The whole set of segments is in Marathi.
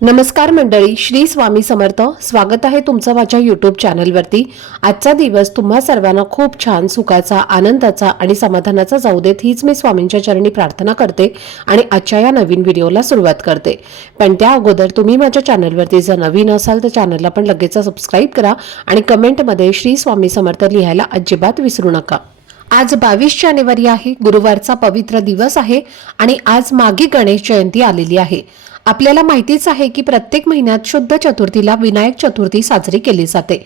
नमस्कार मंडळी, श्री स्वामी समर्थ. स्वागत आहे तुमचं माझ्या यूट्यूब चॅनलवरती. आजचा दिवस तुम्हा सर्वांना खूप छान, सुखाचा, आनंदाचा आणि समाधानाचा जाऊ देत, हीच मी स्वामींच्या चरणी प्रार्थना करते आणि आजच्या या नवीन व्हिडिओला सुरुवात करते. पण त्या अगोदर तुम्ही माझ्या चॅनलवरती जर नवीन असाल तर चॅनलला पण लगेच सबस्क्राईब करा आणि कमेंटमध्ये श्री स्वामी समर्थ लिहायला अजिबात विसरू नका. आज 22 जानेवारी आहे, गुरुवारचा पवित्र दिवस आहे आणि आज माघी गणेश जयंती आलेली आहे. आपल्याला माहितीच आहे की प्रत्येक महिन्यात शुद्ध चतुर्थीला विनायक चतुर्थी साजरी केली जाते.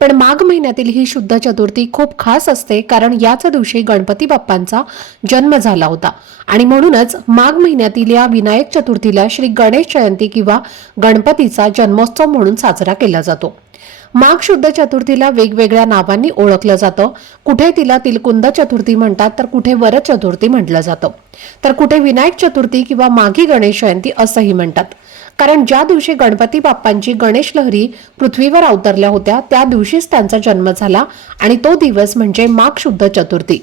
पण माघ महिन्यातील ही शुद्ध चतुर्थी खूप खास असते, कारण याच दिवशी गणपती बाप्पांचा जन्म झाला होता आणि म्हणूनच माघ महिन्यातील या विनायक चतुर्थीला श्री गणेश जयंती किंवा गणपतीचा जन्मोत्सव म्हणून साजरा केला जातो. माघ शुद्ध चतुर्थीला वेगवेगळ्या नावांनी ओळखलं जातं. कुठे तिला तिलकुंद चतुर्थी म्हणतात, तर कुठे वरद चतुर्थी म्हटलं जातं, तर कुठे विनायक चतुर्थी किंवा माघी गणेश जयंती असंही म्हणतात. कारण ज्या दिवशी गणपती बाप्पांची गणेश लहरी पृथ्वीवर अवतरल्या होत्या त्या दिवशीच त्यांचा जन्म झाला आणि तो दिवस म्हणजे माघ शुद्ध चतुर्थी.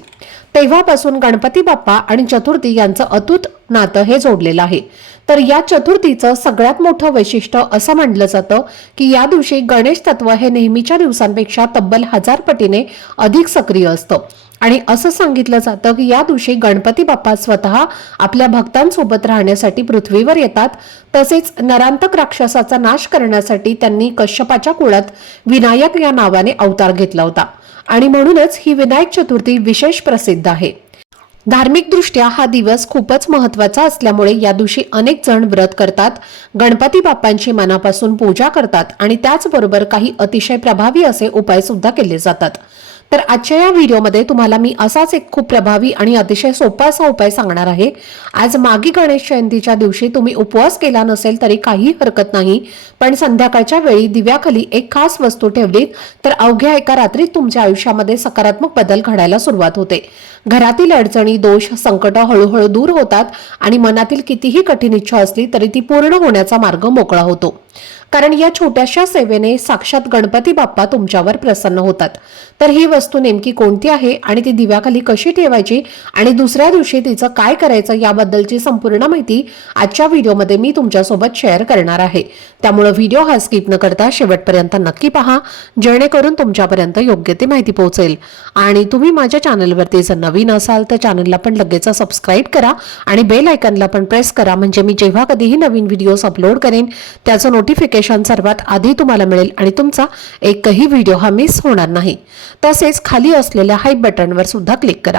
तेव्हापासून गणपती बाप्पा आणि चतुर्थी यांचं अतूट नातं हे जोडलेलं आहे. तर या चतुर्थीचं सगळ्यात मोठं वैशिष्ट्य असं म्हटलं जातं की या दिवशी गणेश तत्व हे नेहमीच्या दिवसांपेक्षा तब्बल 1000 पटीने अधिक सक्रिय असतं आणि असं सांगितलं जातं की या दिवशी गणपती बाप्पा स्वतः आपल्या भक्तांसोबत राहण्यासाठी पृथ्वीवर येतात. तसेच नरांतक राक्षसाचा नाश करण्यासाठी त्यांनी कश्यपाच्या कुळात विनायक या नावाने अवतार घेतला होता आणि म्हणूनच ही विनायक चतुर्थी विशेष प्रसिद्ध आहे. धार्मिक दृष्ट्या हा दिवस खूपच महत्त्वाचा असल्यामुळे या दिवशी अनेक जण व्रत करतात, गणपती बाप्पांची मनापासून पूजा करतात आणि त्याचबरोबर काही अतिशय प्रभावी असे उपाय सुद्धा केले जातात. तर आजच्या या व्हिडिओमध्ये तुम्हाला मी असाच एक खूप प्रभावी आणि अतिशय सोपा असा उपाय सांगणार आहे. आज माघी गणेश जयंतीच्या दिवशी तुम्ही उपवास केला नसेल तरी काही हरकत नाही, पण संध्याकाळच्या वेळी दिव्याखाली एक खास वस्तू ठेवलीत तर अवघ्या एका रात्रीत तुमच्या आयुष्यामध्ये सकारात्मक बदल घडायला सुरुवात होते. घरातील अडचणी, दोष, संकट हळूहळू दूर होतात आणि मनातील कितीही कठीण इच्छा असली तरी ती पूर्ण होण्याचा मार्ग मोकळा होतो. कारण या छोट्याशा सेवेने साक्षात गणपती बाप्पा तुमच्यावर प्रसन्न होतात. तर ही वस्तू नेमकी कोणती आहे आणि ती दिव्याखाली कशी ठेवायची आणि दुसऱ्या दिवशी तिचं काय करायचं याबद्दलची संपूर्ण माहिती आजच्या व्हिडिओमध्ये मी तुमच्यासोबत शेअर करणार आहे. त्यामुळे व्हिडिओ हा स्किप न करता शेवटपर्यंत नक्की पहा, जेणेकरून तुमच्यापर्यंत योग्य ती माहिती पोहोचेल. आणि तुम्ही माझ्या चॅनलवरती जर नवीन असाल तर चॅनलला पण लगेच सबस्क्राईब करा आणि बेल आयकॉनला पण प्रेस करा, म्हणजे मी जेव्हा कधीही नवीन व्हिडिओज अपलोड करेन त्याचं नोटिफिकेशन सर्वात आधी तुम्हाला मिळेल आणि तुमचा एकही व्हिडिओ हा मिस होणार नाही. तसेच खाली असलेल्या हाय बटनवर सुद्धा क्लिक करा.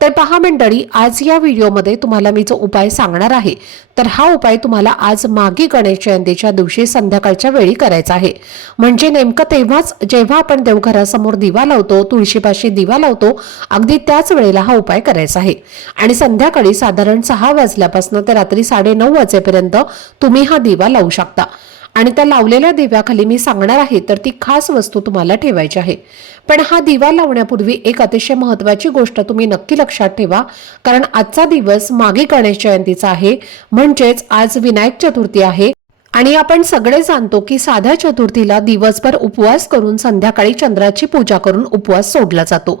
तर पहा मंडळी, आज या व्हिडिओमध्ये तुम्हाला मी जो उपाय सांगणार आहे तर हा उपाय तुम्हाला आज माघी गणेश जयंतीच्या दिवशी संध्याकाळच्या वेळी करायचा आहे. म्हणजे नेमकं तेव्हाच जेव्हा आपण देवघरासमोर दिवा लावतो, तुळशीपाशी दिवा लावतो, अगदी त्याच वेळेला हा उपाय करायचा आहे. आणि संध्याकाळी साधारण 6 वाजल्यापासून ते रात्री 9:30 वाजेपर्यंत तुम्ही हा दिवा लावू शकता. आणि त्या लावलेल्या दिव्याखाली मी सांगणार आहे तर ती खास वस्तू तुम्हाला ठेवायची आहे. पण हा दिवा लावण्यापूर्वी एक अतिशय महत्त्वाची गोष्ट तुम्ही नक्की लक्षात ठेवा, कारण आजचा दिवस माघी गणेश जयंतीचा आहे, म्हणजेच आज विनायक चतुर्थी आहे. आणि आपण सगळे जाणतो की साध्या चतुर्थीला दिवसभर उपवास करून संध्याकाळी चंद्राची पूजा करून उपवास सोडला जातो.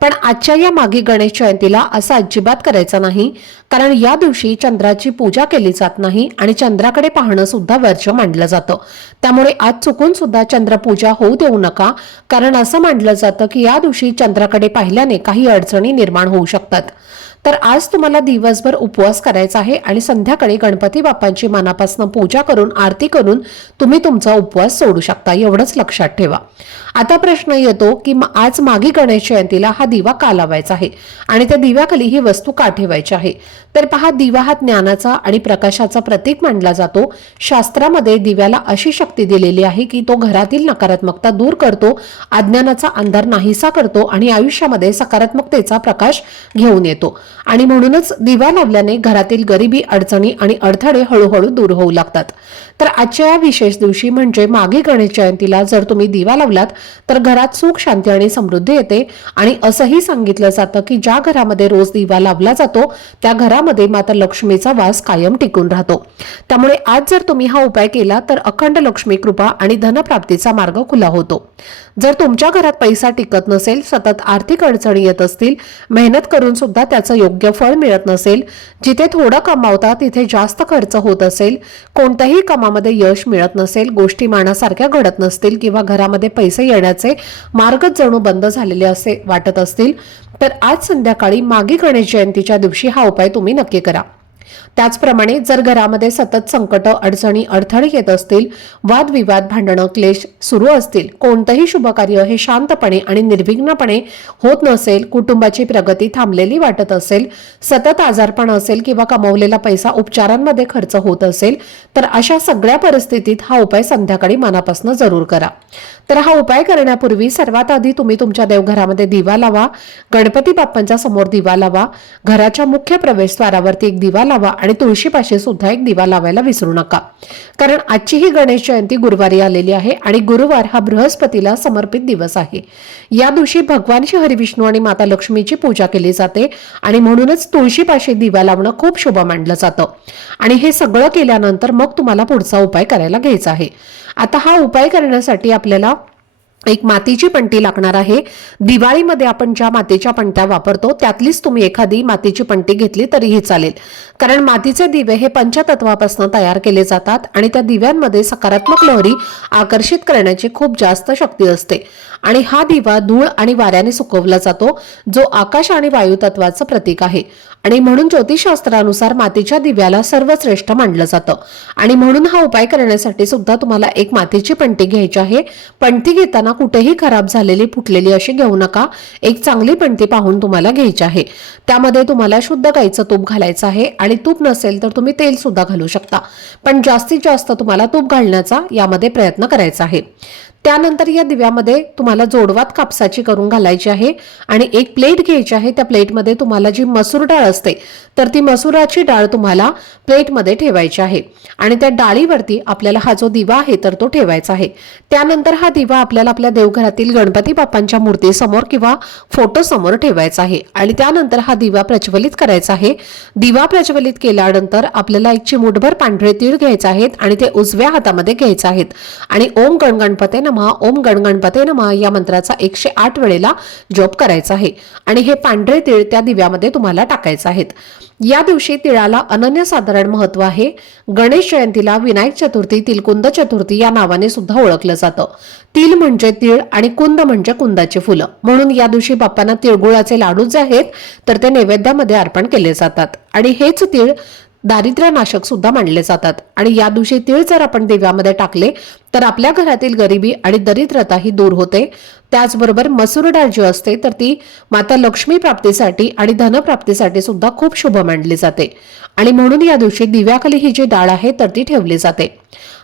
पण आजच्या या माघी गणेश जयंतीला असं अजिबात करायचं नाही, कारण या दिवशी चंद्राची पूजा केली जात नाही आणि चंद्राकडे पाहणं सुद्धा वर्ज्य मानलं जातं. त्यामुळे आज चुकून सुद्धा चंद्रपूजा होऊ देऊ नका, कारण असं मानलं जातं की या दिवशी चंद्राकडे पाहिल्याने काही अडचणी निर्माण होऊ शकतात. तर आज तुम्हाला दिवसभर उपवास करायचा आहे आणि संध्याकाळी गणपती बाप्पांची मनापासून पूजा करून आरती करून तुम्ही तुमचा उपवास सोडू शकता, एवढंच लक्षात ठेवा. आता प्रश्न येतो की आज माघी गणेश जयंतीला हा दिवा का लावायचा आहे आणि त्या दिव्याखाली ही वस्तू का ठेवायची आहे. तर पहा, दिवा हा ज्ञानाचा आणि प्रकाशाचा प्रतीक मानला जातो. शास्त्रामध्ये दिव्याला अशी शक्ती दिलेली आहे की तो घरातील नकारात्मकता दूर करतो, अज्ञानाचा अंधार नाहीसा करतो आणि आयुष्यामध्ये सकारात्मकतेचा प्रकाश घेऊन येतो. आणि म्हणूनच दिवा लावल्याने घरातील गरिबी, अडचणी आणि अडथळे हळूहळू दूर होऊ लागतात. तर आजच्या या विशेष दिवशी म्हणजे माघी गणेश जयंतीला जर तुम्ही दिवा लावलात तर घरात सुख, शांती आणि समृद्धी येते. आणि असंही सांगितलं जातं की ज्या घरामध्ये रोज दिवा लावला जातो त्या घरामध्ये माता लक्ष्मीचा वास कायम टिकून राहतो. त्यामुळे आज जर तुम्ही हा उपाय केला तर अखंड लक्ष्मी कृपा आणि धनप्राप्तीचा मार्ग खुला होतो. जर तुमच्या घरात पैसा टिकत नसेल, सतत आर्थिक अडचणी येत असतील, मेहनत करून सुद्धा त्याचं योग्य फळ मिळत नसेल, जिथे थोडं कमावता तिथे जास्त खर्च होत असेल, कोणत्याही कामामध्ये यश मिळत नसेल, गोष्टी मनासारख्या घडत नसतील किंवा घरामध्ये पैसे येण्याचे मार्गच जणू बंद झालेले असे वाटत असतील, तर आज संध्याकाळी मागी गणेश जयंतीच्या दिवशी हा उपाय तुम्ही नक्की करा. त्याचप्रमाणे जर घरामध्ये सतत संकट, अडचणी, अडथळे येत असतील, वादविवाद, भांडणं, क्लेश सुरू असतील, कोणतंही शुभकार्य हे शांतपणे आणि निर्विघ्नपणे होत नसेल, कुटुंबाची प्रगती थांबलेली वाटत असेल, सतत आजारपण असेल किंवा कमवलेला पैसा उपचारांमध्ये खर्च होत असेल, तर अशा सगळ्या परिस्थितीत हा उपाय संध्याकाळी मनापासून जरूर करा. तर हा उपाय करण्यापूर्वी सर्वात आधी तुम्ही तुमच्या देवघरामध्ये दिवा लावा, गणपती बाप्पांच्या समोर दिवा लावा, घराच्या मुख्य प्रवेशद्वारावरती एक दिवा लावा आणि तुळशीपाशी सुद्धा एक दिवा लावायला विसरू नका. कारण आजची ही गणेश जयंती गुरुवारी आलेली आहे आणि गुरुवार हा बृहस्पतीला समर्पित दिवस आहे. या दिवशी भगवान श्री हरिविष्णू आणि माता लक्ष्मीची पूजा केली जाते आणि म्हणूनच तुळशीपाशी दिवा लावणं खूप शुभ मानलं जातं. आणि हे सगळं केल्यानंतर मग तुम्हाला पुढचा उपाय करायला घ्यायचा आहे. आता हा उपाय करण्यासाठी आपल्याला एक मातीची पणती लागणार आहे. दिवाळीमध्ये आपण ज्या मातीच्या पणत्या वापरतो त्यातलीच तुम्ही एखादी मातीची पणती घेतली तरीही चालेल. कारण मातीचे दिवे हे पंचतत्वापासून तयार केले जातात आणि त्या दिव्यांमध्ये सकारात्मक लहरी आकर्षित करण्याची खूप जास्त शक्ती असते. आणि हा दिवा धूळ आणि वाऱ्याने सुकवला जातो, जो आकाश आणि वायू तत्वाचं प्रतीक आहे. आणि म्हणून ज्योतिषशास्त्रानुसार मातीच्या दिव्याला सर्वश्रेष्ठ मानलं जातं. आणि म्हणून हा उपाय करण्यासाठी सुद्धा तुम्हाला एक मातीची पणती घ्यायची आहे. पणती घेताना कुठेही खराब झालेली, फुटलेली अशी घेऊ नका. एक चांगली पणती पाहून तुम्हाला घ्यायची आहे. त्यामध्ये तुम्हाला शुद्ध गाईचं तूप घालायचं आहे आणि तूप नसेल तर तुम्ही तेल सुद्धा घालू शकता, पण जास्तीत जास्त तुम्हाला तूप घालण्याचा यामध्ये प्रयत्न करायचा आहे. त्यानंतर या दिव्यामध्ये तुम्हाला जोडवात कापसाची करून घालायची आहे आणि एक प्लेट घ्यायची आहे. त्या प्लेटमध्ये तुम्हाला जी मसूर डाळ असते तर ती मसुराची डाळ तुम्हाला प्लेटमध्ये ठेवायची आहे आणि त्या डाळीवरती आपल्याला हा जो दिवा आहे तर तो ठेवायचा आहे. त्यानंतर हा दिवा आपल्याला आपल्या देवघरातील गणपती बाप्पांच्या मूर्तीसमोर किंवा फोटो समोर ठेवायचा आहे आणि त्यानंतर हा दिवा प्रज्वलित करायचा आहे. दिवा प्रज्वलित केल्यानंतर आपल्याला एक चिमूटभर पांढरे तीळ घ्यायचे आहेत आणि ते उजव्या हातामध्ये घ्यायचे आहेत आणि ओम गणगणपते नमः, ओम गणगणपते नमः या मंत्राचा 108 वेळेला जप करायचा आहे आणि हे पांढरे तीळ त्या दिव्यामध्ये तुम्हाला टाकायचे आहेत. या दिवशी तिळाला अनन्यसाधारण महत्व आहे. गणेश जयंतीला विनायक चतुर्थी, तिलकुंद चतुर्थी या नावाने सुद्धा ओळखलं जातं. तिल म्हणजे तीळ आणि कुंद म्हणजे कुंदाची फुलं, म्हणून या दिवशी बाप्पांना तिळगुळाचे लाडू जे आहेत तर ते नैवेद्यामध्ये अर्पण केले जातात आणि हेच तीळ दारिद्र्यनाशक सुद्धा मानले जातात. आणि या दिवशी तीळ जर आपण दिव्यामध्ये टाकले तर आपल्या घरातील गरिबी आणि दरिद्रता ही दूर होते. त्याचबरोबर मसूर डाळ जी असते तर ती माता लक्ष्मी प्राप्तीसाठी आणि धनप्राप्तीसाठी सुद्धा खूप शुभ मानली जाते आणि म्हणून या दिवशी दिव्याखाली ही जी डाळ आहे तर ती ठेवली जाते.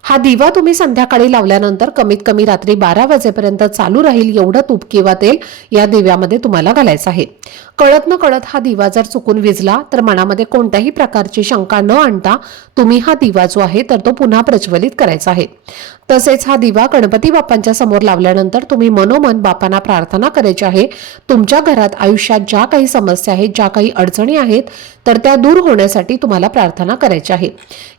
हा दिवा तुम्ही संध्याकाळी लावल्यानंतर कमीत कमी रात्री 12 वाजेपर्यंत चालू राहील एवढं तूप किंवा तेल या दिव्यामध्ये तुम्हाला घालायचं आहे. कळत न कळत हा दिवा जर चुकून विझला तर मनामध्ये कोणत्याही प्रकारची शंका न आणता तुम्ही हा दिवा जो आहे तर तो पुन्हा प्रज्वलित करायचा आहे. तसेच हा दिवा गणपती बाप्पांच्या समोर लावल्यानंतर तुम्ही मनोमन बाप्पांना प्रार्थना करायची आहे. तुमच्या घरात आयुष्यात ज्या काही समस्या आहेत, ज्या काही अडचणी आहेत तर त्या दूर होण्यासाठी तुम्हाला प्रार्थना करायची आहे.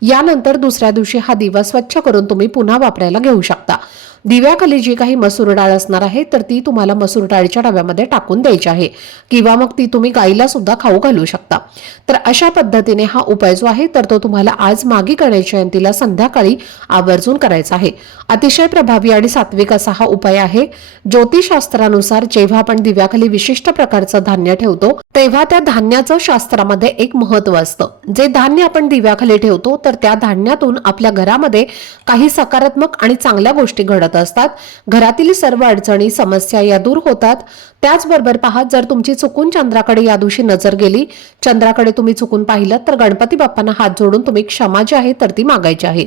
यानंतर दुसऱ्या दिवशी हा दिवा स्वच्छ करून तुम्ही पुन्हा वापरायला घेऊ शकता. दिव्याखाली जी काही मसूर डाळ असणार आहे तर ती तुम्हाला मसूर डाळीच्या डब्यामध्ये टाकून द्यायची आहे किंवा मग ती तुम्ही गाईला सुद्धा खाऊ घालू शकता. तर अशा पद्धतीने हा उपाय जो आहे तर तो तुम्हाला आज मागी गणेश जयंतीला संध्याकाळी आवर्जून करायचा आहे. अतिशय प्रभावी आणि सात्विक असा हा उपाय आहे. ज्योतिषशास्त्रानुसार जेव्हा आपण दिव्याखाली विशिष्ट प्रकारचं धान्य ठेवतो तेव्हा त्या धान्याचं शास्त्रामध्ये एक महत्व असतं. जे धान्य आपण दिव्याखाली ठेवतो तर त्या धान्यातून आपल्या घरामध्ये काही सकारात्मक आणि चांगल्या गोष्टी घडत असतात. घरातील सर्व अडचणी, समस्या या दूर होतात. त्याचबरोबर पहा, जर तुमची चुकून चंद्राकडे या दिवशी नजर गेली, चंद्राकडे तुम्ही चुकून पाहिलं तर गणपती बाप्पांना हात जोडून तुम्ही क्षमा जी आहे तर ती मागायची आहे.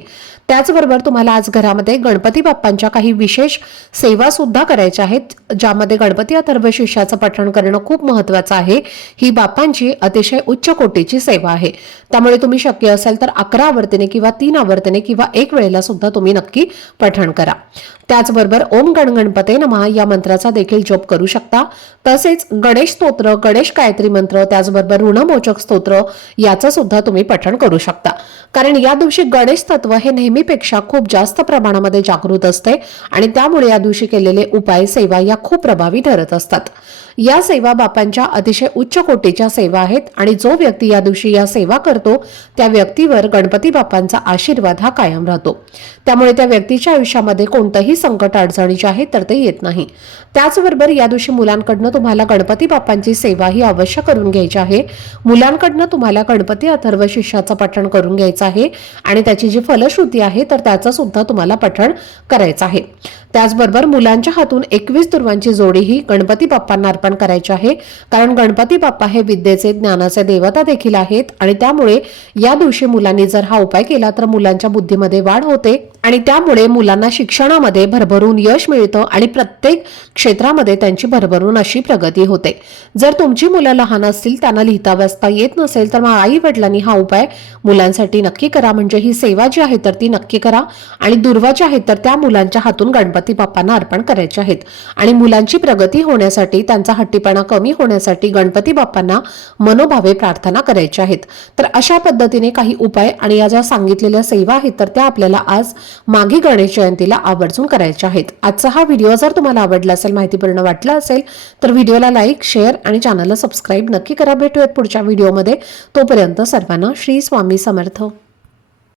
त्याचबरोबर तुम्हाला आज घरामध्ये गणपती बाप्पांच्या काही विशेष सेवा सुद्धा करायच्या आहेत, ज्यामध्ये गणपती अथर्व शीर्षाचं पठण करणं खूप महत्वाचं आहे. ही बाप्पांची अतिशय उच्च कोटीची सेवा आहे. त्यामुळे तुम्ही शक्य असेल तर 11 आवर्तीने किंवा 3 आवर्तीने किंवा एक वेळेला सुद्धा तुम्ही नक्की पठण करा. त्याचबरोबर ओम गणगणपते नमः या मंत्राचा देखील जप करू शकता. तसेच गणेश स्तोत्र, गणेश गायत्री मंत्र, त्याचबरोबर ऋणमोचक स्तोत्र याचं सुद्धा तुम्ही पठण करू शकता. कारण या दिवशी गणेश तत्व हे नेहमीपेक्षा खूप जास्त प्रमाणामध्ये जागृत असते आणि त्यामुळे या दिवशी केलेले उपाय सेवा या खूप प्रभावी ठरत असतात। या सेवा बापांच्या अतिशय उच्च कोटीच्या सेवा आहेत आणि जो व्यक्ती या दिवशी या सेवा करतो त्या व्यक्तीवर गणपती बाप्पांचा आशीर्वाद हा कायम राहतो। त्यामुळे त्या व्यक्तीच्या आयुष्यामध्ये कोणतंही संकट अडचणी जे आहे तर ते येत नाही। त्याचबरोबर या दिवशी मुलांकडनं तुम्हाला गणपती बाप्पांची सेवा ही अवश्य करून घ्यायची आहे। मुलांकडनं तुम्हाला गणपती अथर्व शीर्षाचं पठण करून घ्यायचं आहे आणि त्याची जी फलश्रुती आहे तर त्याचं सुद्धा तुम्हाला पठण करायचं आहे। त्याचबरोबर मुलांच्या हातून 21 दुर्वांची जोडी ही गणपती बाप्पांना अर्पण करायची आहे, कारण गणपती बाप्पा हे विद्येचे ज्ञानाचे देवता देखील आहेत आणि त्यामुळे या दिवशी मुलांनी जर हा उपाय केला तर मुलांच्या बुद्धीमध्ये वाढ होते आणि त्यामुळे मुलांना शिक्षणामध्ये भरभरून यश मिळतं आणि प्रत्येक क्षेत्रामध्ये त्यांची भरभरून अशी प्रगती होते। जर तुमची मुलं लहान असतील, त्यांना लिहिता वाचता येत नसेल तर मग आई वडिलांनी हा उपाय मुलांसाठी नक्की करा, म्हणजे ही सेवा जी आहे तर ती नक्की करा आणि दुर्वा ज्या आहेत तर त्या मुलांच्या हातून गणपती बाप्पांना अर्पण करायचे आहेत आणि मुलांची प्रगती होण्यासाठी, त्यांचा हट्टीपणा कमी होण्यासाठी गणपती बाप्पांना मनोभावे प्रार्थना करायची आहेत। तर अशा पद्धतीने काही उपाय आणि या ज्या सांगितलेल्या सेवा आहेत तर त्या आपल्याला आज माघी गणेश जयंतीला आवर्जून करायच्या आहेत। आजचा हा व्हिडिओ जर तुम्हाला आवडला असेल, माहितीपूर्ण वाटला असेल तर व्हिडिओला लाईक, शेअर आणि चॅनलला सबस्क्राईब नक्की करा। भेटूयात पुढच्या व्हिडिओमध्ये। तोपर्यंत सर्वांना श्री स्वामी समर्थ।